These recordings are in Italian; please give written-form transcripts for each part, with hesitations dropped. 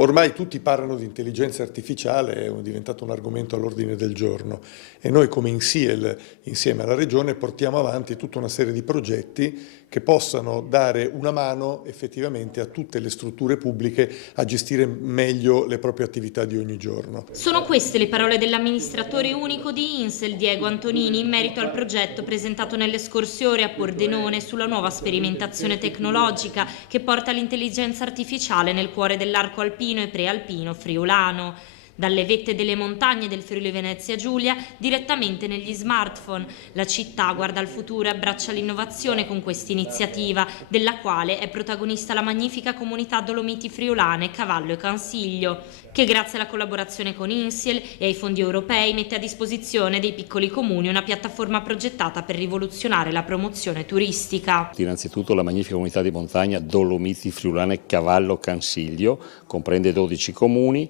Ormai tutti parlano di intelligenza artificiale, è diventato un argomento all'ordine del giorno e noi come INSIEL, insieme alla Regione, portiamo avanti tutta una serie di progetti che possano dare una mano effettivamente a tutte le strutture pubbliche a gestire meglio le proprie attività di ogni giorno. Sono queste le parole dell'amministratore unico di INSEL, Diego Antonini, in merito al progetto presentato nelle scorse ore a Pordenone sulla nuova sperimentazione tecnologica che porta l'intelligenza artificiale nel cuore dell'arco alpino e prealpino friulano. Dalle vette delle montagne del Friuli Venezia Giulia direttamente negli smartphone. La città guarda al futuro e abbraccia l'innovazione con questa iniziativa, della quale è protagonista la magnifica comunità Dolomiti Friulane, Cavallo e Cansiglio, che grazie alla collaborazione con INSIEL e ai fondi europei mette a disposizione dei piccoli comuni una piattaforma progettata per rivoluzionare la promozione turistica. Innanzitutto la magnifica comunità di montagna Dolomiti Friulane, Cavallo Cansiglio, comprende 12 comuni,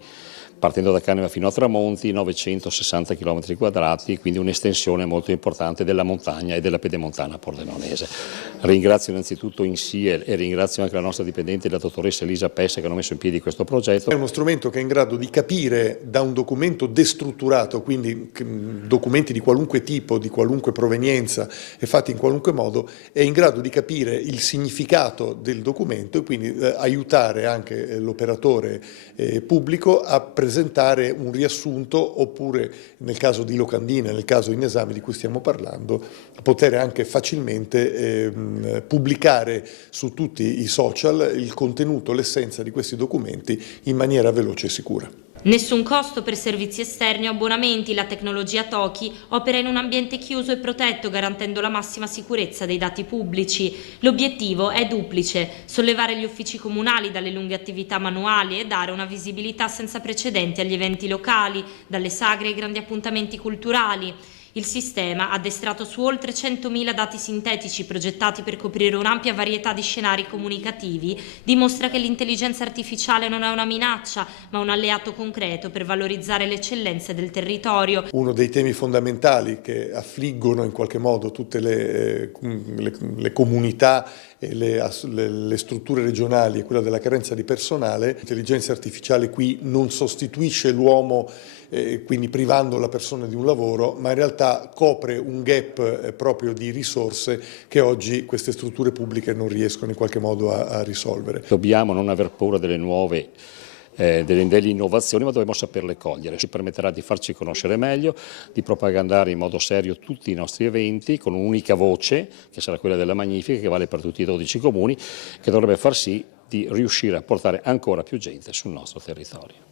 partendo da Caneva fino a Tramonti, 960 km quadrati, quindi un'estensione molto importante della montagna e della pedemontana pordenonese. Ringrazio innanzitutto INSIEL e ringrazio anche la nostra dipendente, la dottoressa Elisa Pessa, che hanno messo in piedi questo progetto. È uno strumento che è in grado di capire da un documento destrutturato, quindi documenti di qualunque tipo, di qualunque provenienza e fatti in qualunque modo, è in grado di capire il significato del documento e quindi aiutare anche l'operatore pubblico a presentare un riassunto oppure, nel caso di locandina, nel caso in esame di cui stiamo parlando, poter anche facilmente pubblicare su tutti i social il contenuto, l'essenza di questi documenti in maniera veloce e sicura. Nessun costo per servizi esterni o abbonamenti, la tecnologia Toki opera in un ambiente chiuso e protetto garantendo la massima sicurezza dei dati pubblici. L'obiettivo è duplice: sollevare gli uffici comunali dalle lunghe attività manuali e dare una visibilità senza precedenti agli eventi locali, dalle sagre ai grandi appuntamenti culturali. Il sistema, addestrato su oltre 100.000 dati sintetici progettati per coprire un'ampia varietà di scenari comunicativi, dimostra che l'intelligenza artificiale non è una minaccia, ma un alleato concreto per valorizzare le eccellenze del territorio. Uno dei temi fondamentali che affliggono in qualche modo tutte le comunità e le strutture regionali è quella della carenza di personale. L'intelligenza artificiale qui non sostituisce l'uomo, quindi privando la persona di un lavoro, ma in realtà copre un gap proprio di risorse che oggi queste strutture pubbliche non riescono in qualche modo a risolvere. Dobbiamo non aver paura delle innovazioni, ma dobbiamo saperle cogliere. Ci permetterà di farci conoscere meglio, di propagandare in modo serio tutti i nostri eventi con un'unica voce, che sarà quella della Magnifica, che vale per tutti i 12 comuni, che dovrebbe far sì di riuscire a portare ancora più gente sul nostro territorio.